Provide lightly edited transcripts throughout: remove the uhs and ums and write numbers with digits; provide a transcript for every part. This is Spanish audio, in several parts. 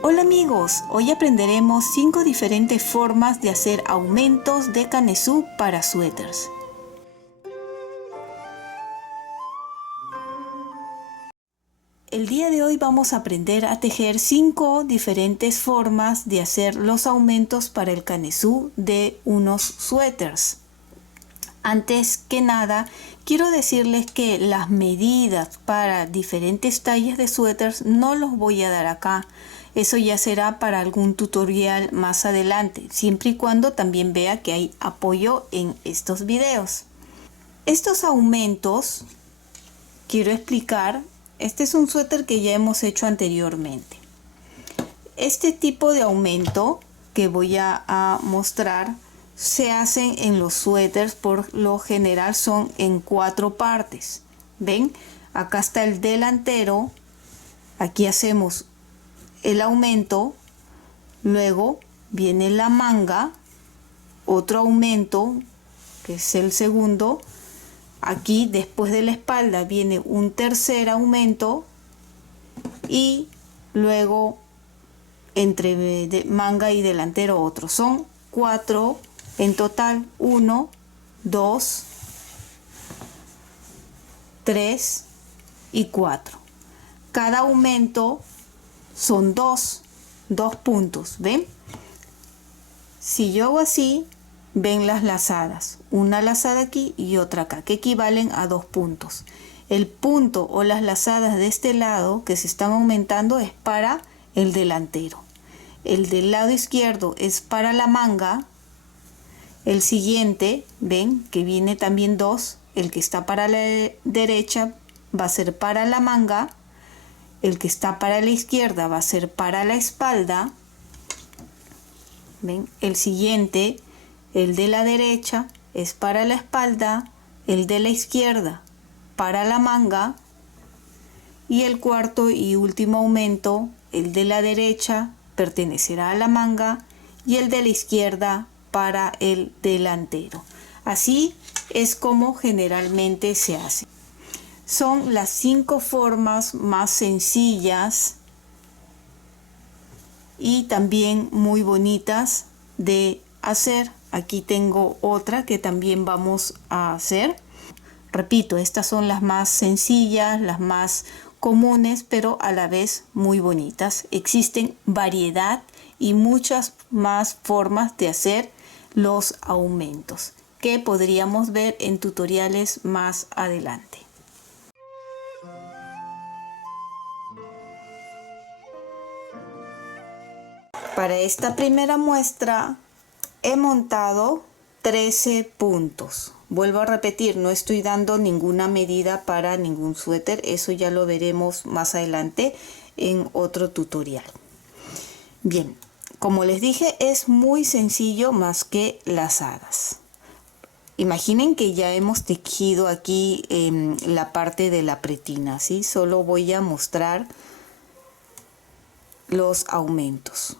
Hola amigos, hoy aprenderemos 5 diferentes formas de hacer aumentos de canesú para suéteres. El día de hoy vamos a aprender a tejer 5 diferentes formas de hacer los aumentos para el canesú de unos suéteres. Antes que nada, quiero decirles que las medidas para diferentes tallas de suéteres no los voy a dar acá. Eso ya será para algún tutorial más adelante, siempre y cuando también vea que hay apoyo en estos videos. Estos aumentos, quiero explicar, este es un suéter que ya hemos hecho anteriormente. Este tipo de aumento que voy a mostrar se hacen en los suéteres, por lo general son en 4 partes. ¿Ven? Acá está el delantero, aquí hacemos el aumento, luego viene la manga, otro aumento que es el segundo, aquí después de la espalda viene un tercer aumento y luego entre manga y delantero otro. Son 4 en total: 1, 2, 3 y 4. Cada aumento son 2 puntos. ¿Ven? Si yo hago así, ven las lazadas, una lazada aquí y otra acá, que equivalen a 2 puntos. El punto o las lazadas de este lado que se están aumentando es para el delantero. El del lado izquierdo es para la manga. El siguiente, ven que viene también 2, el que está para la derecha va a ser para la manga, el que está para la izquierda va a ser para la espalda. ¿Ven? El siguiente, el de la derecha, es para la espalda, el de la izquierda para la manga, y el cuarto y último aumento, el de la derecha, pertenecerá a la manga y el de la izquierda para el delantero. Así es como generalmente se hace. Son las 5 formas más sencillas y también muy bonitas de hacer. Aquí tengo otra que también vamos a hacer. Repito, estas son las más sencillas, las más comunes, pero a la vez muy bonitas. Existen variedad y muchas más formas de hacer los aumentos que podríamos ver en tutoriales más adelante. Para esta primera muestra he montado 13 puntos. Vuelvo a repetir, no estoy dando ninguna medida para ningún suéter, eso ya lo veremos más adelante en otro tutorial. Bien, como les dije, es muy sencillo más que lazadas. Imaginen que ya hemos tejido aquí la parte de la pretina, ¿sí? Solo voy a mostrar los aumentos.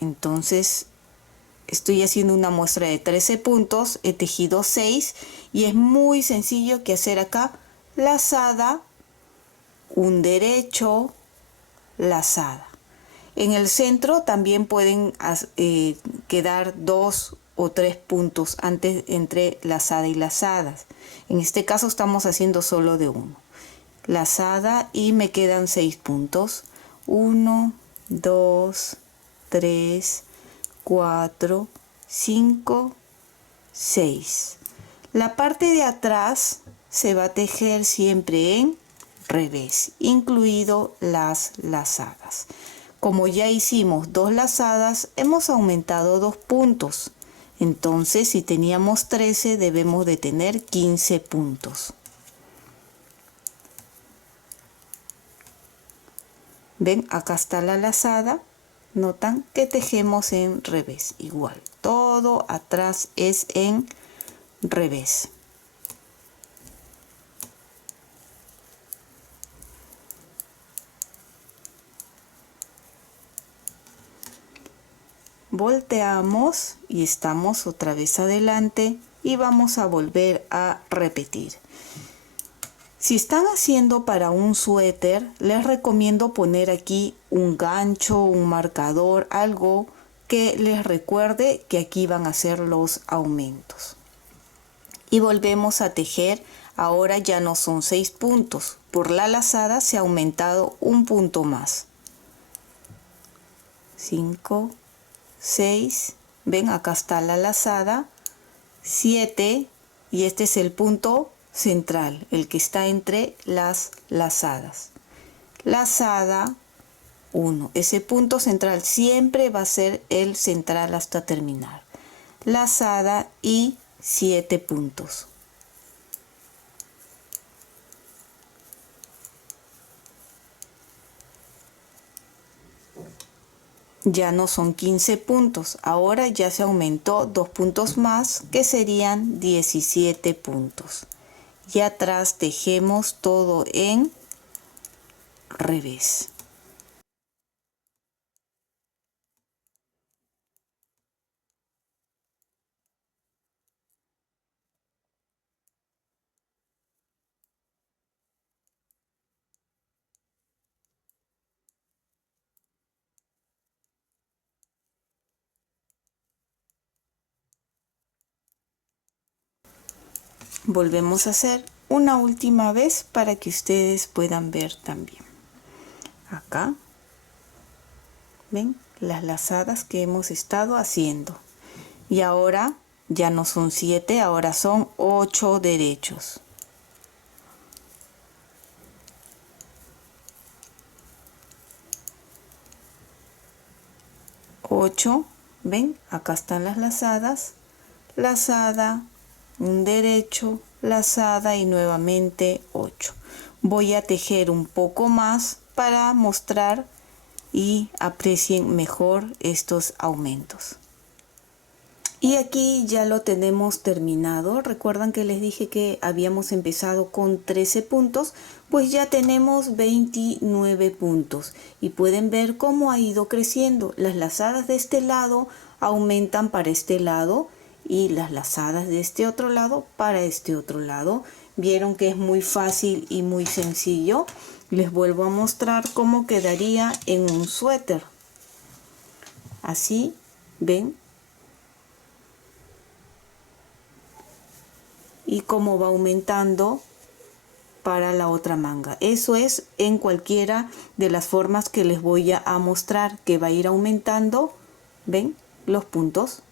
Entonces estoy haciendo una muestra de 13 puntos, he tejido 6 y es muy sencillo que hacer acá lazada, un derecho, lazada. En el centro también pueden quedar 2 o 3 puntos antes entre lazada y lazadas. En este caso estamos haciendo solo de uno. Lazada y me quedan 6 puntos. 1, 2, 3, 4, 5, 6. La parte de atrás se va a tejer siempre en revés, incluido las lazadas. Como ya hicimos 2 lazadas, hemos aumentado 2 puntos. Entonces, si teníamos 13, debemos de tener 15 puntos. ¿Ven? Acá está la lazada. Notan que tejemos en revés. Igual, todo atrás es en revés. Volteamos y estamos otra vez adelante y vamos a volver a repetir. Si están haciendo para un suéter, les recomiendo poner aquí un gancho, un marcador, algo que les recuerde que aquí van a hacer los aumentos. Y volvemos a tejer. Ahora ya no son 6 puntos. Por la lazada se ha aumentado un punto más. 5, 6, ven, acá está la lazada, 7, y este es el punto central, el que está entre las lazadas. Lazada 1, ese punto central siempre va a ser el central hasta terminar. Lazada y 7 puntos. Ya no son 15 puntos, ahora ya se aumentó 2 puntos más, que serían 17 puntos. Y atrás tejemos todo en revés. Volvemos a hacer una última vez para que ustedes puedan ver también. Acá, ven las lazadas que hemos estado haciendo. Y ahora ya no son 7, ahora son 8 derechos. 8, ven, acá están las lazadas, lazada, un derecho, lazada y nuevamente 8. Voy a tejer un poco más para mostrar y aprecien mejor estos aumentos. Y aquí ya lo tenemos terminado. Recuerdan que les dije que habíamos empezado con 13 puntos, pues ya tenemos 29 puntos. Y pueden ver cómo ha ido creciendo. Las lazadas de este lado aumentan para este lado y las lazadas de este otro lado para este otro lado. Vieron que es muy fácil y muy sencillo. Les vuelvo a mostrar cómo quedaría en un suéter. Así, ven. Y cómo va aumentando para la otra manga. Eso es en cualquiera de las formas que les voy a mostrar, que va a ir aumentando, ven, los puntos.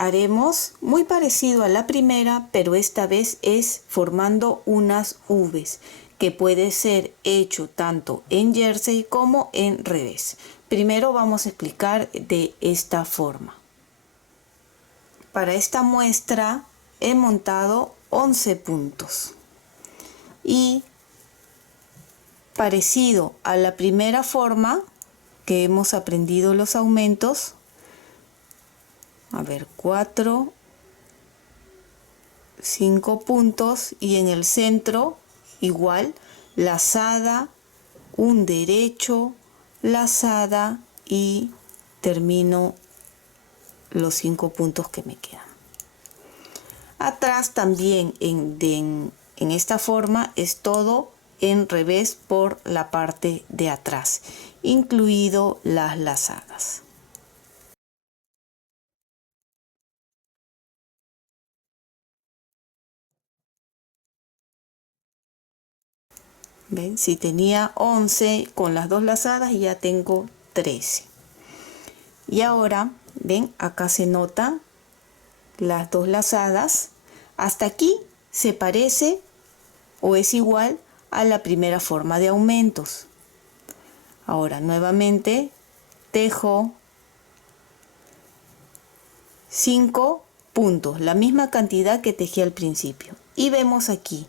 Haremos muy parecido a la primera, pero esta vez es formando unas V's, que puede ser hecho tanto en jersey como en revés. Primero vamos a explicar de esta forma. Para esta muestra he montado 11 puntos. Y parecido a la primera forma que hemos aprendido los aumentos, a ver, 4, 5 puntos y en el centro igual, lazada, un derecho, lazada y termino los 5 puntos que me quedan. Atrás también en esta forma es todo en revés por la parte de atrás, incluido las lazadas. ¿Ven? Si tenía 11 con las dos lazadas, ya tengo 13. Y ahora, ven, acá se nota las dos lazadas. Hasta aquí se parece o es igual a la primera forma de aumentos. Ahora nuevamente tejo 5 puntos, la misma cantidad que tejí al principio. Y vemos aquí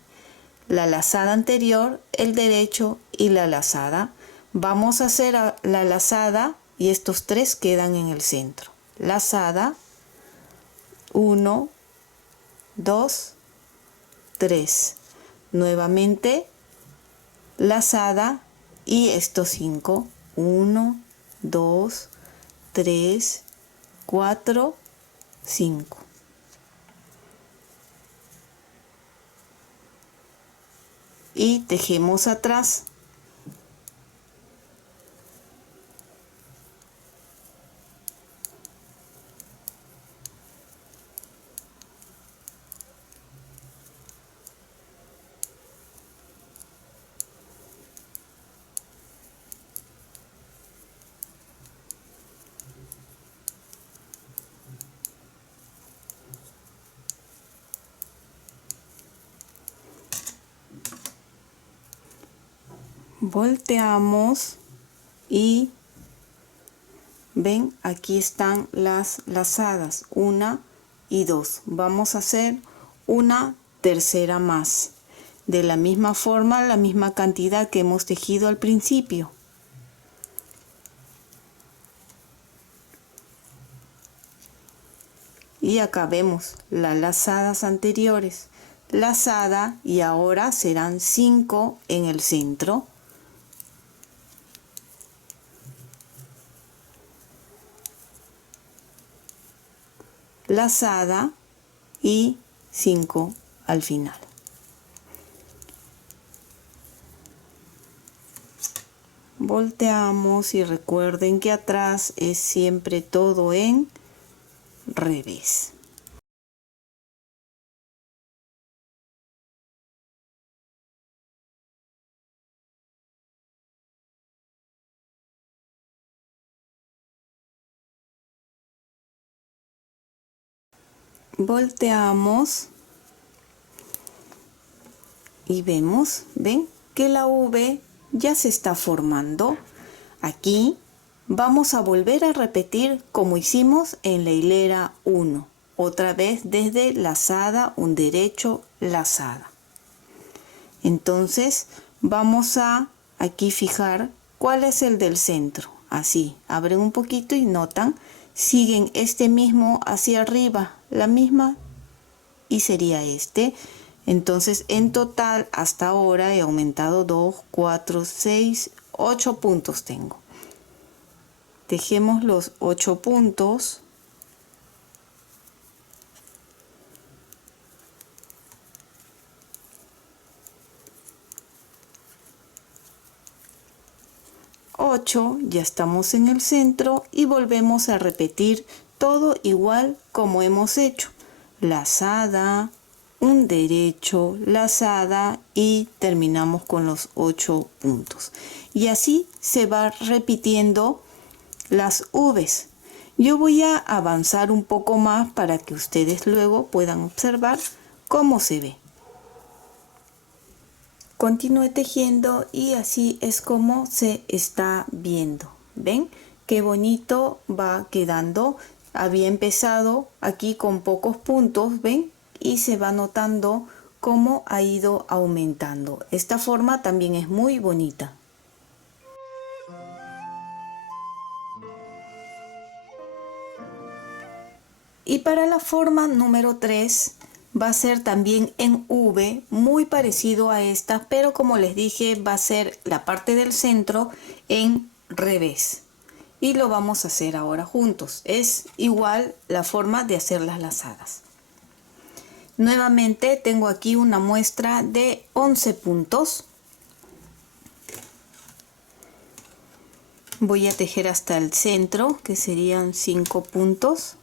la lazada anterior, el derecho y la lazada. Vamos a hacer la lazada y estos 3 quedan en el centro. Lazada, 1, 2, 3. Nuevamente lazada y estos 5. 1, 2, 3, 4 5. Y tejemos atrás. Volteamos y ven, aquí están las lazadas, 1 y 2. Vamos a hacer una tercera más, de la misma forma, la misma cantidad que hemos tejido al principio. Y acá vemos las lazadas anteriores, lazada, y ahora serán 5 en el centro. Lazada y 5 al final. Volteamos y recuerden que atrás es siempre todo en revés. Volteamos y vemos, ven que la V ya se está formando. Aquí vamos a volver a repetir como hicimos en la hilera 1, otra vez desde lazada, un derecho, lazada. Entonces vamos a aquí fijar cuál es el del centro. Así, abren un poquito y notan, siguen este mismo hacia arriba, la misma, y sería este. Entonces en total hasta ahora he aumentado 2, 4, 6, 8 puntos tengo. Tejemos los 8 puntos. Ya estamos en el centro y volvemos a repetir todo igual como hemos hecho. Lazada, un derecho, lazada y terminamos con los 8 puntos. Y así se va repitiendo las V's. Yo voy a avanzar un poco más para que ustedes luego puedan observar cómo se ve. Continúe tejiendo y así es como se está viendo. ¿Ven? Qué bonito va quedando. Había empezado aquí con pocos puntos, ¿ven? Y se va notando cómo ha ido aumentando. Esta forma también es muy bonita. Y para la forma número 3 va a ser también en V, muy parecido a esta, pero como les dije va a ser la parte del centro en revés. Y lo vamos a hacer ahora juntos. Es igual la forma de hacer las lazadas. Nuevamente tengo aquí una muestra de 11 puntos. Voy a tejer hasta el centro, que serían 5 puntos.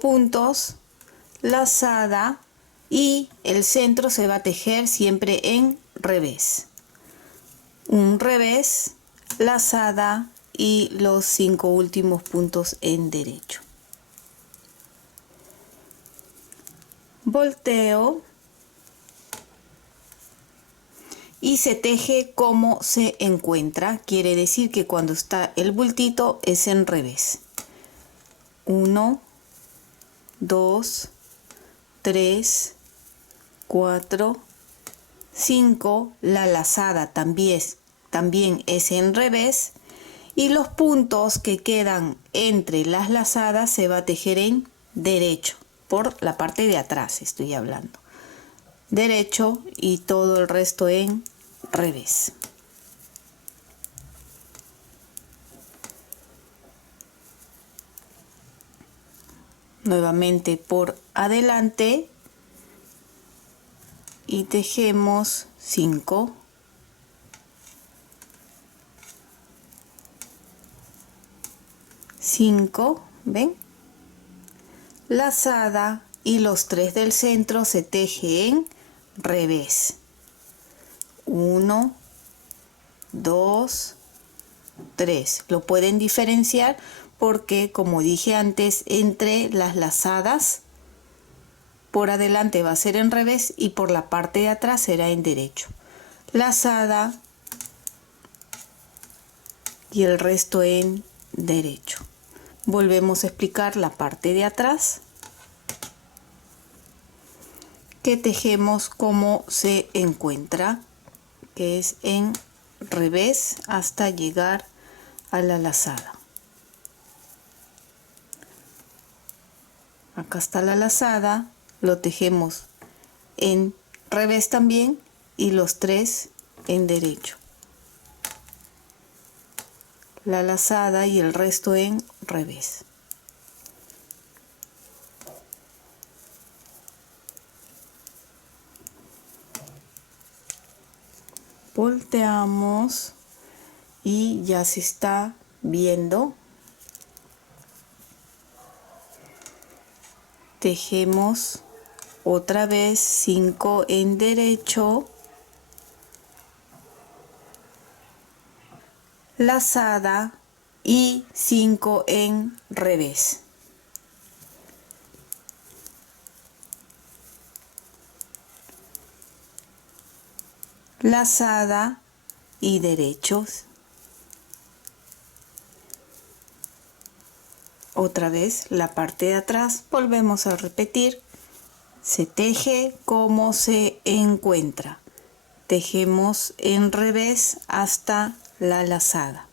Puntos, lazada, y el centro se va a tejer siempre en revés. Un revés, lazada y los 5 últimos puntos en derecho. Volteo y se teje como se encuentra. Quiere decir que cuando está el bultito es en revés. 1, 2, 3, 4, 5, la lazada también es en revés y los puntos que quedan entre las lazadas se va a tejer en derecho, por la parte de atrás estoy hablando. Derecho y todo el resto en revés. nuevamente por adelante y tejemos 5, 5, ¿ven? Lazada, y los 3 del centro se teje en revés. 1, 2, 3. Lo pueden diferenciar porque, como dije antes, entre las lazadas por adelante va a ser en revés y por la parte de atrás será en derecho. Lazada y el resto en derecho. Volvemos a explicar la parte de atrás, que tejemos como se encuentra, que es en revés hasta llegar a la lazada. Acá está la lazada, lo tejemos en revés también y los 3 en derecho. La lazada y el resto en revés. Volteamos y ya se está viendo. Tejemos otra vez 5 en derecho, lazada y 5 en revés. Lazada y derechos. Otra vez la parte de atrás, volvemos a repetir. Se teje como se encuentra. Tejemos en revés hasta la lazada.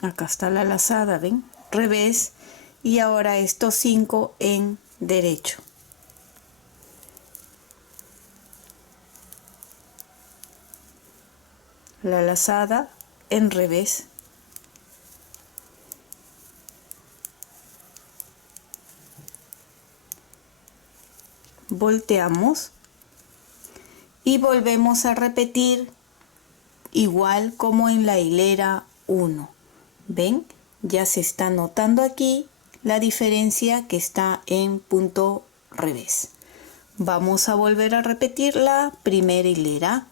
Acá está la lazada, ¿ven? Revés. Y ahora estos 5 en derecho. La lazada en revés. Volteamos y volvemos a repetir igual como en la hilera 1. ¿Ven? Ya se está notando aquí la diferencia que está en punto revés. Vamos a volver a repetir la primera hilera,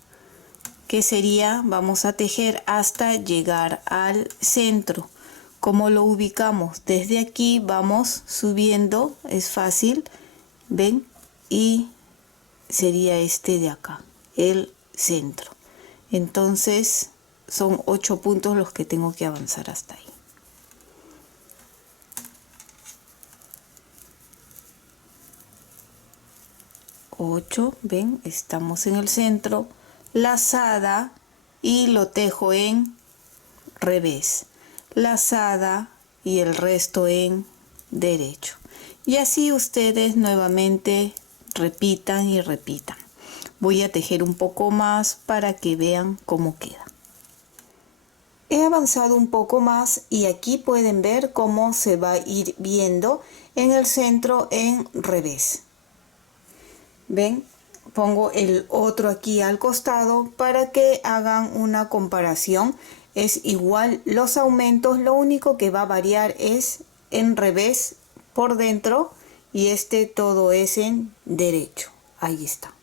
que sería, vamos a tejer hasta llegar al centro. ¿Cómo lo ubicamos? Desde aquí vamos subiendo, es fácil, ¿ven? Y sería este de acá, el centro. Entonces son 8 puntos los que tengo que avanzar hasta ahí. 8, ven, estamos en el centro, lazada y lo tejo en revés, lazada y el resto en derecho. Y así ustedes nuevamente repitan y repitan. Voy a tejer un poco más para que vean cómo queda. He avanzado un poco más y aquí pueden ver cómo se va a ir viendo en el centro en revés. ¿Ven? Pongo el otro aquí al costado para que hagan una comparación. Es igual los aumentos, lo único que va a variar es en revés por dentro y este todo es en derecho. Ahí está.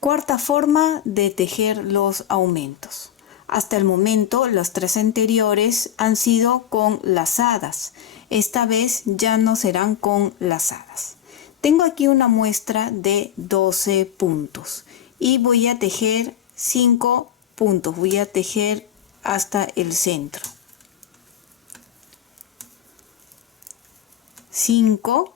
Cuarta forma de tejer los aumentos. Hasta el momento las 3 anteriores han sido con lazadas. Esta vez ya no serán con lazadas. Tengo aquí una muestra de 12 puntos y voy a tejer 5 puntos. Voy a tejer hasta el centro. 5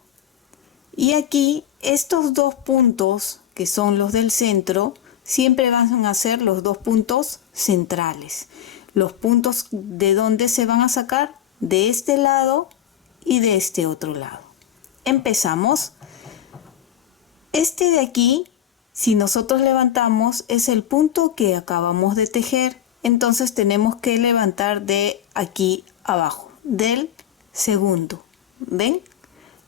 y aquí estos 2 puntos que son los del centro siempre van a ser los 2 puntos centrales. Los puntos de donde se van a sacar de este lado y de este otro lado. Empezamos. Este de aquí, si nosotros levantamos, es el punto que acabamos de tejer. Entonces tenemos que levantar de aquí abajo, del segundo. ¿Ven?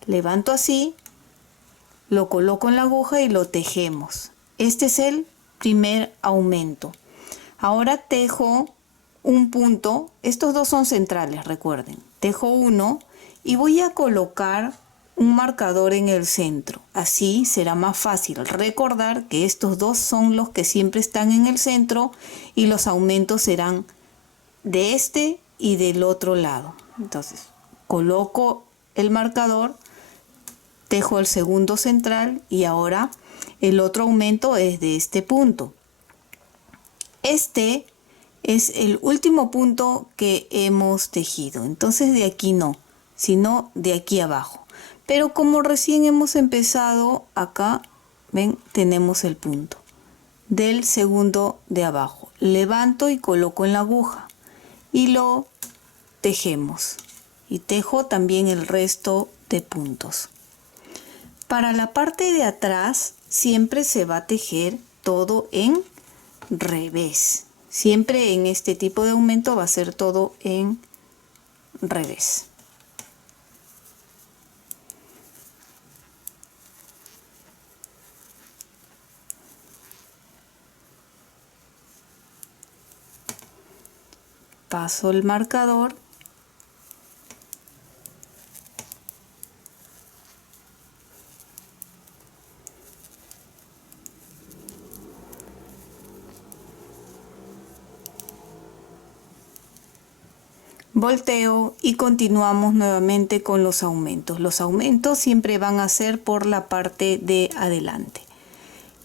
Levanto así, lo coloco en la aguja y lo tejemos. Este es el primer aumento. Ahora tejo un punto, estos dos son centrales, recuerden. Tejo uno y voy a colocar un marcador en el centro. Así será más fácil recordar que estos dos son los que siempre están en el centro y los aumentos serán de este y del otro lado. Entonces, coloco el marcador, tejo el segundo central y ahora el otro aumento es de este punto. Este es el último punto que hemos tejido, entonces de aquí no, sino de aquí abajo. Pero como recién hemos empezado, acá, ven, tenemos el punto del segundo de abajo. Levanto y coloco en la aguja y lo tejemos. Y tejo también el resto de puntos. Para la parte de atrás siempre se va a tejer todo en revés. Siempre en este tipo de aumento va a ser todo en revés. Paso el marcador. Volteo y continuamos nuevamente con los aumentos. Los aumentos siempre van a ser por la parte de adelante.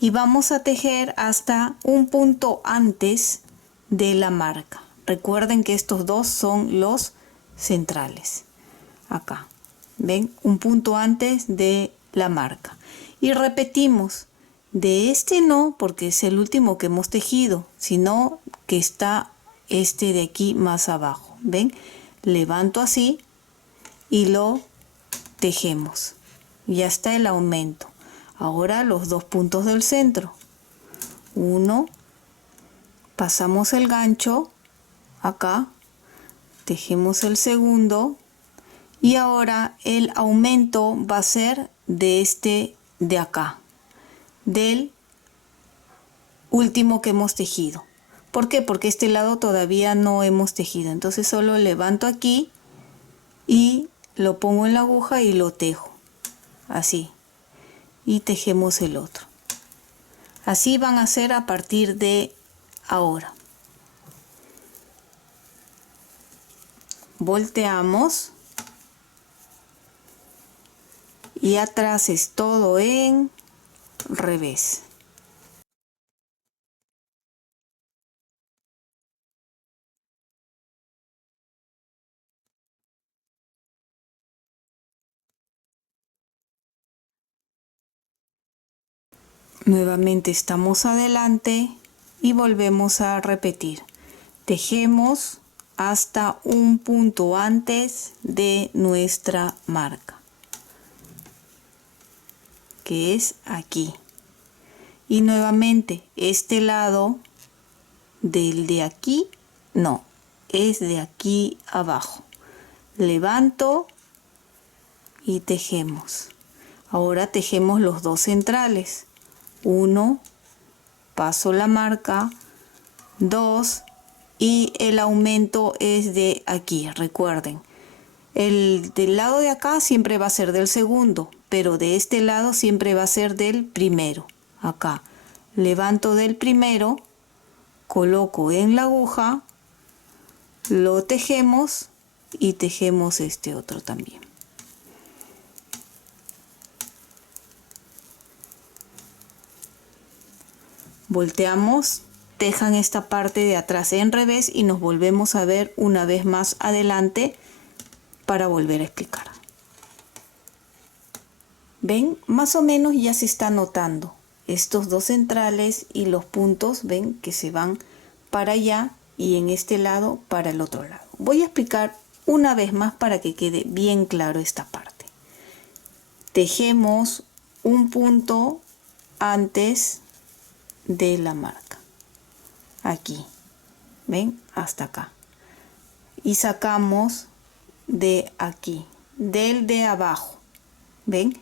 Y vamos a tejer hasta un punto antes de la marca. Recuerden que estos dos son los centrales. Acá, ¿ven? Un punto antes de la marca. Y repetimos. De este no, porque es el último que hemos tejido, sino que está este de aquí más abajo. ¿Ven? Levanto así y lo tejemos. Ya está el aumento. Ahora los dos puntos del centro. Uno, pasamos el gancho acá, tejemos el segundo y ahora el aumento va a ser de este de acá, del último que hemos tejido. ¿Por qué? Porque este lado todavía no hemos tejido. Entonces solo levanto aquí y lo pongo en la aguja y lo tejo. Así. Y tejemos el otro. Así van a ser a partir de ahora. Volteamos. Y atrás es todo en revés. Nuevamente estamos adelante y volvemos a repetir. Tejemos hasta un punto antes de nuestra marca, que es aquí. Y nuevamente este lado del de aquí, no, es de aquí abajo. Levanto y tejemos. Ahora tejemos los dos centrales. 1, paso la marca, 2 y el aumento es de aquí. Recuerden, el del lado de acá siempre va a ser del segundo, pero de este lado siempre va a ser del primero. Acá levanto del primero, coloco en la aguja, lo tejemos y tejemos este otro también. Volteamos, tejan esta parte de atrás en revés y nos volvemos a ver una vez más adelante para volver a explicar. ¿Ven? Más o menos ya se está notando estos dos centrales y los puntos, ven que se van para allá y en este lado para el otro lado. Voy a explicar una vez más para que quede bien claro esta parte. Tejemos un punto antes de la marca. Aquí, ven, hasta acá. Y sacamos de aquí, del de abajo, ven,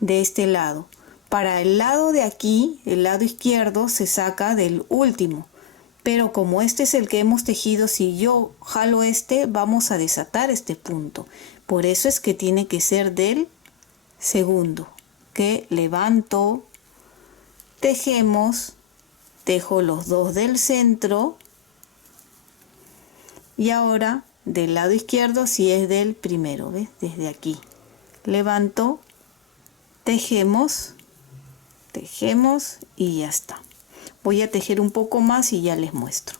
de este lado. Para el lado de aquí, el lado izquierdo, se saca del último. Pero como este es el que hemos tejido, si yo jalo este, vamos a desatar este punto. Por eso es que tiene que ser del segundo. Que levanto, tejemos, tejo los dos del centro. Y ahora del lado izquierdo si es del primero, ¿ves? Desde aquí. Levanto, tejemos, tejemos y ya está. Voy a tejer un poco más y ya les muestro.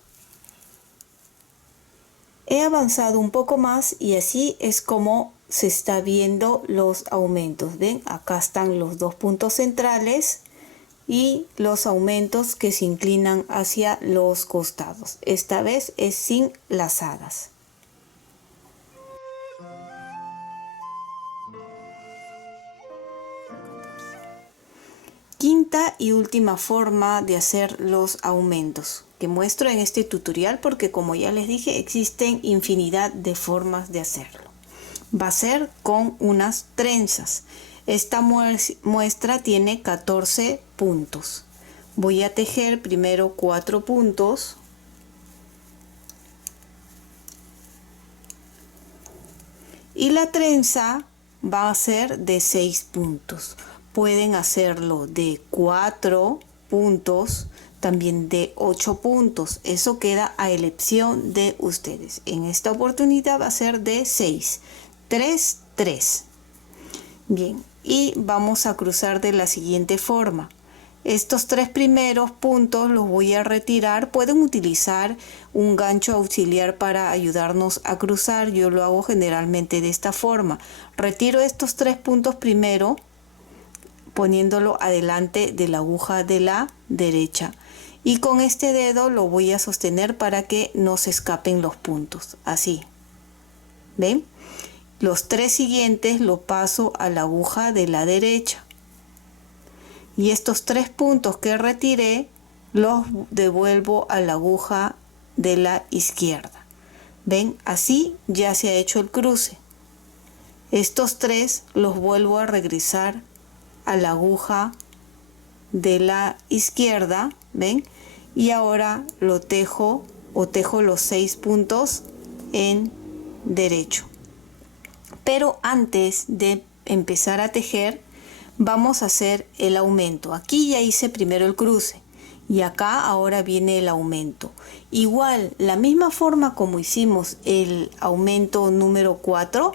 He avanzado un poco más y así es como se está viendo los aumentos. ¿Ven? Acá están los dos puntos centrales y los aumentos que se inclinan hacia los costados. Esta vez es sin lazadas. Quinta y última forma de hacer los aumentos que muestro en este tutorial, porque como ya les dije existen infinidad de formas de hacerlo. Va a ser con unas trenzas. Esta muestra tiene 14 puntos. Voy a tejer primero 4 puntos. Y la trenza va a ser de 6 puntos. Pueden hacerlo de 4 puntos, también de 8 puntos. Eso queda a elección de ustedes. En esta oportunidad va a ser de 6. 3, 3. Bien, y vamos a cruzar de la siguiente forma. Estos 3 primeros puntos los voy a retirar. Pueden utilizar un gancho auxiliar para ayudarnos a cruzar. Yo lo hago generalmente de esta forma. Retiro estos 3 puntos primero, poniéndolo adelante de la aguja de la derecha. Y con este dedo lo voy a sostener para que no se escapen los puntos. Así. ¿Ven? Los 3 siguientes lo paso a la aguja de la derecha. Y estos 3 puntos que retiré los devuelvo a la aguja de la izquierda. ¿Ven? Así ya se ha hecho el cruce. Estos 3 los vuelvo a regresar a la aguja de la izquierda. ¿Ven? Y ahora lo tejo o tejo los 6 puntos en derecho. Pero antes de empezar a tejer, vamos a hacer el aumento. Aquí ya hice primero el cruce y acá ahora viene el aumento. Igual, la misma forma como hicimos el aumento número 4,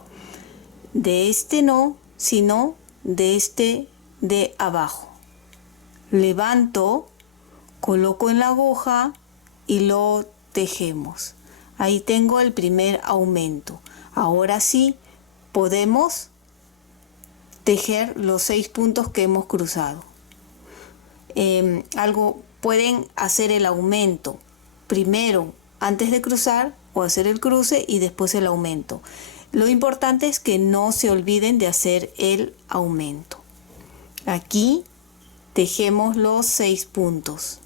de este no, sino de este de abajo. Levanto, coloco en la aguja y lo tejemos. Ahí tengo el primer aumento. Ahora sí podemos tejer los 6 puntos que hemos cruzado. Pueden hacer el aumento primero antes de cruzar o hacer el cruce y después el aumento. Lo importante es que no se olviden de hacer el aumento. Aquí tejemos los 6 puntos.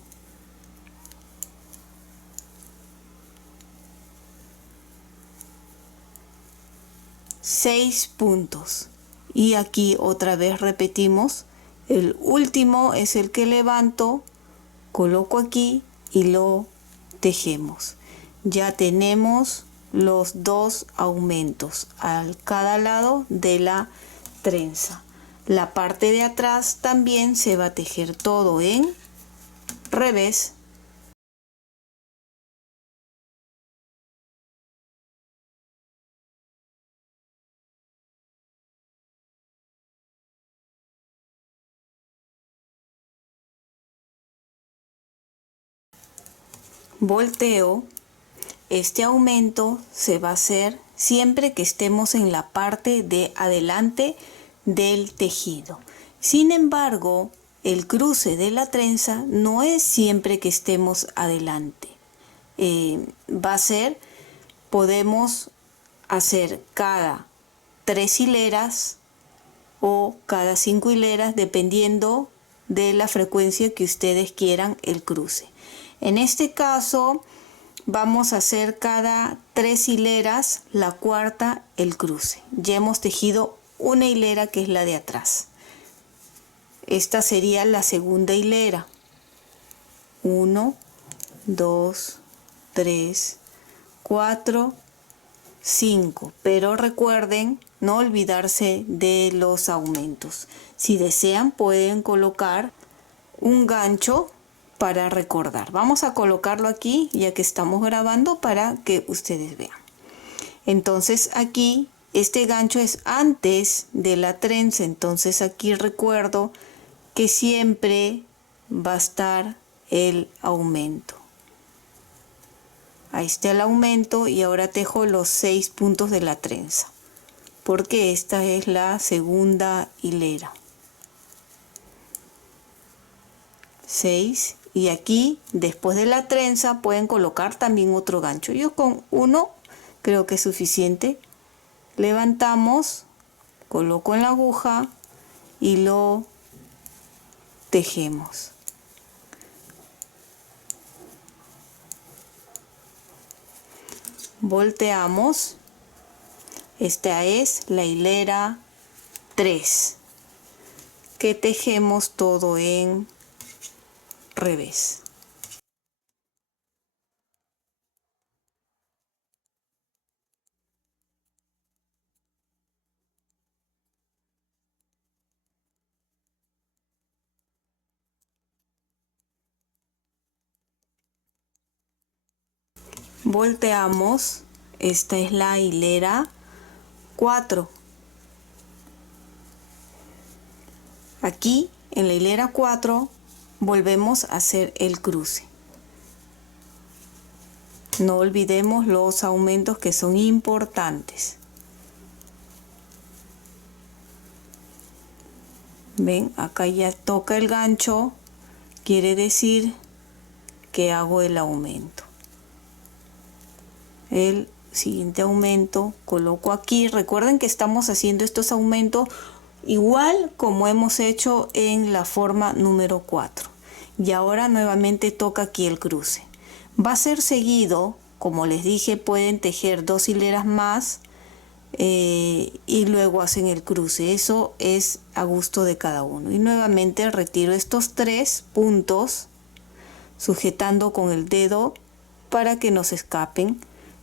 Seis puntos. Y aquí otra vez repetimos. El último es el que levanto, coloco aquí y lo tejemos. Ya tenemos los 2 aumentos a cada lado de la trenza. La parte de atrás también se va a tejer todo en revés. Volteo. Este aumento se va a hacer siempre que estemos en la parte de adelante del tejido. Sin embargo, el cruce de la trenza no es siempre que estemos adelante. Va a ser, podemos hacer cada 3 hileras o cada 5 hileras dependiendo de la frecuencia que ustedes quieran el cruce. En este caso vamos a hacer cada 3 hileras, la cuarta el cruce. Ya hemos tejido una hilera que es la de atrás. Esta sería la segunda hilera. 1, 2, 3, 4, 5. Pero recuerden no olvidarse de los aumentos. Si desean pueden colocar un gancho para recordar. Vamos a colocarlo aquí ya que estamos grabando para que ustedes vean. Entonces aquí este gancho es antes de la trenza, entonces aquí recuerdo que siempre va a estar el aumento. Ahí está el aumento y ahora tejo los 6 puntos de la trenza porque esta es la segunda hilera. 6. Y aquí después de la trenza pueden colocar también otro gancho. Yo con uno creo que es suficiente. Levantamos, coloco en la aguja y lo tejemos. Volteamos. Esta es la hilera 3 que tejemos todo en revés. Volteamos. Esta es la hilera 4. Aquí en la hilera 4 volvemos a hacer el cruce. No olvidemos los aumentos que son importantes. Ven, acá ya toca el gancho, quiere decir que hago el aumento. El siguiente aumento coloco aquí. Recuerden que estamos haciendo estos aumentos igual como hemos hecho en la forma número 4. Y ahora nuevamente toca aquí el cruce. Va a ser seguido, como les dije, pueden tejer 2 hileras más y luego hacen el cruce. Eso es a gusto de cada uno. Y nuevamente retiro estos 3 puntos sujetando con el dedo para que no se escapen.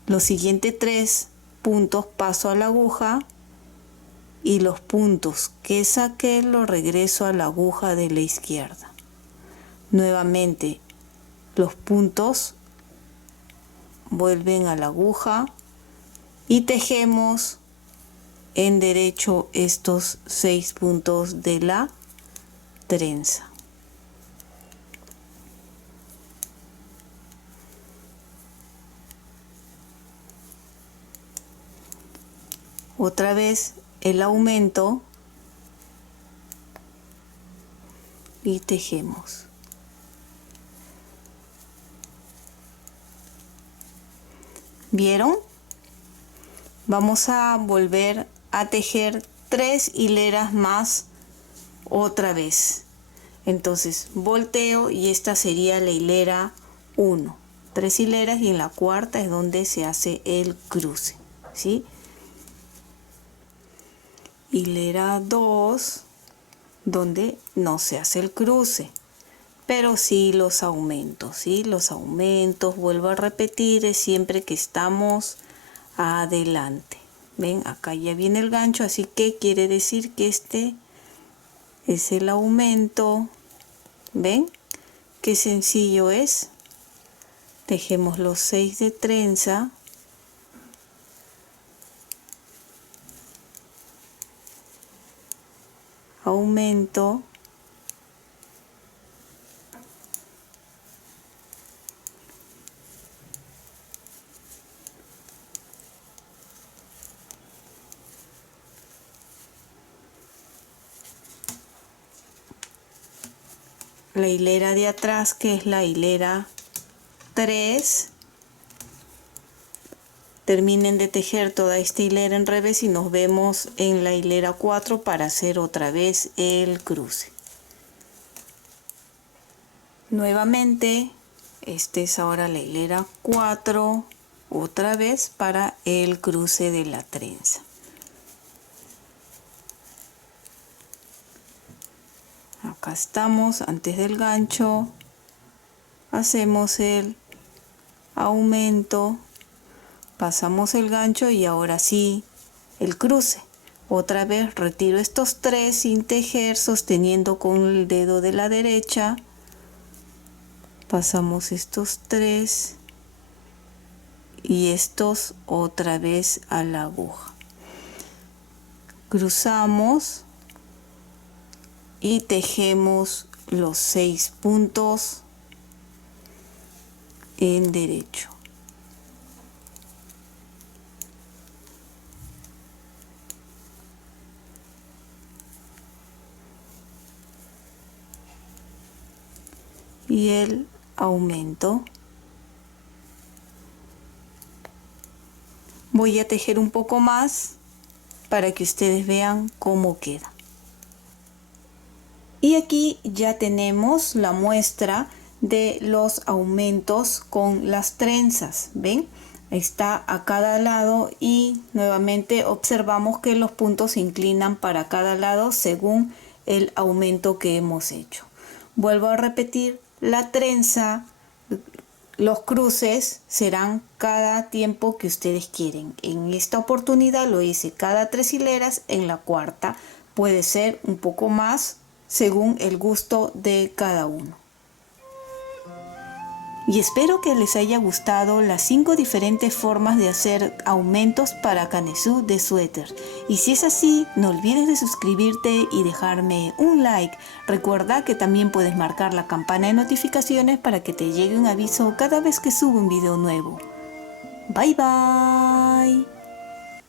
Los siguientes 3 puntos paso a la aguja y los puntos que saqué los regreso a la aguja de la izquierda. Nuevamente los puntos vuelven a la aguja y tejemos en derecho estos 6 puntos de la trenza. Otra vez el aumento y tejemos. ¿Vieron? Vamos a volver a tejer 3 hileras más otra vez. Entonces volteo y esta sería la hilera 1. 3 hileras y en la cuarta es donde se hace el cruce, ¿sí? Hilera 2, donde no se hace el cruce, pero sí los aumentos, ¿sí? Los aumentos, vuelvo a repetir, es siempre que estamos adelante. Ven, acá ya viene el gancho, así que quiere decir que este es el aumento. ¿Ven? Qué sencillo es. Tejemos los 6 de trenza. Aumento. La hilera de atrás, que es la hilera 3. Terminen de tejer toda esta hilera en revés y nos vemos en la hilera 4 para hacer otra vez el cruce. Nuevamente, esta es ahora la hilera 4, otra vez para el cruce de la trenza. Acá estamos, antes del gancho, hacemos el aumento, pasamos el gancho y ahora sí el cruce. Otra vez retiro estos 3 sin tejer, sosteniendo con el dedo de la derecha. Pasamos estos 3 y estos otra vez a la aguja. Cruzamos y tejemos los 6 puntos en derecho. Y el aumento. Voy a tejer un poco más para que ustedes vean cómo queda. Y aquí ya tenemos la muestra de los aumentos con las trenzas. ¿Ven? Está a cada lado y nuevamente observamos que los puntos se inclinan para cada lado según el aumento que hemos hecho. Vuelvo a repetir, la trenza, los cruces serán cada tiempo que ustedes quieren. En esta oportunidad lo hice cada 3 hileras, en la cuarta puede ser un poco más según el gusto de cada uno. Y espero que les haya gustado las 5 diferentes formas de hacer aumentos para canesú de suéter. Y si es así, no olvides de suscribirte y dejarme un like. Recuerda que también puedes marcar la campana de notificaciones para que te llegue un aviso cada vez que subo un video nuevo. Bye bye.